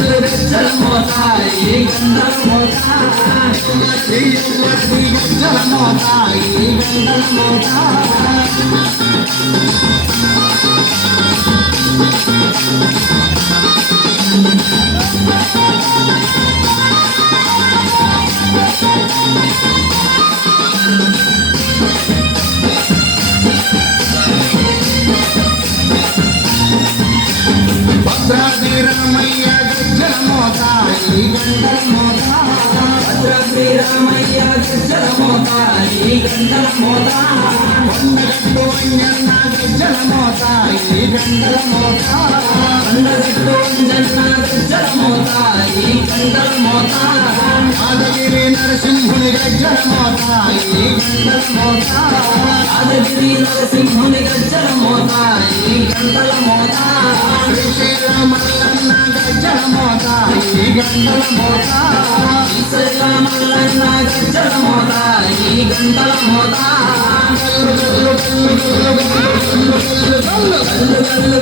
గల్లు గజ్జల మోత ఈ గంటల మోత గజ్జల మోత ఈ గంటల మోత భద్రాద్రి రామయ్య గజ్జల మోత ఈ గంటల మోత భద్రాద్రి రామయ్య గజ్జల మోత ఈ గంటల మోత కొండగట్టు అంజన్న గజ్జల మోత ఈ గంటల మోత కొండగట్టు అంజన్న గజ్జల మోత ఈ గంటల మోత యాదగిరి నరసింహుని గజ్జల మోత ఈ గంటల మోత యాదగిరి నరసింహుని గజ్జల మోత ఈ గంటల మోత శ్రీరామల్లన్న గజ్జల మోత ఈ గంటల మోత శ్రీరామల్లన్న గజ్జల మోత ఈ గంటల మోత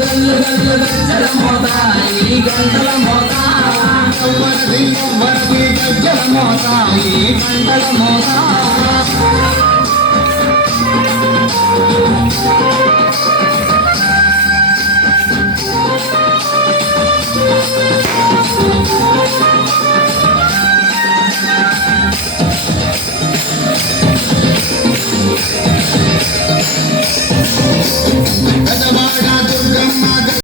గల్లు గజ్జల మోత ఈ గంటల మోత వరది గజ్జల మోత ఈ గంటల మోత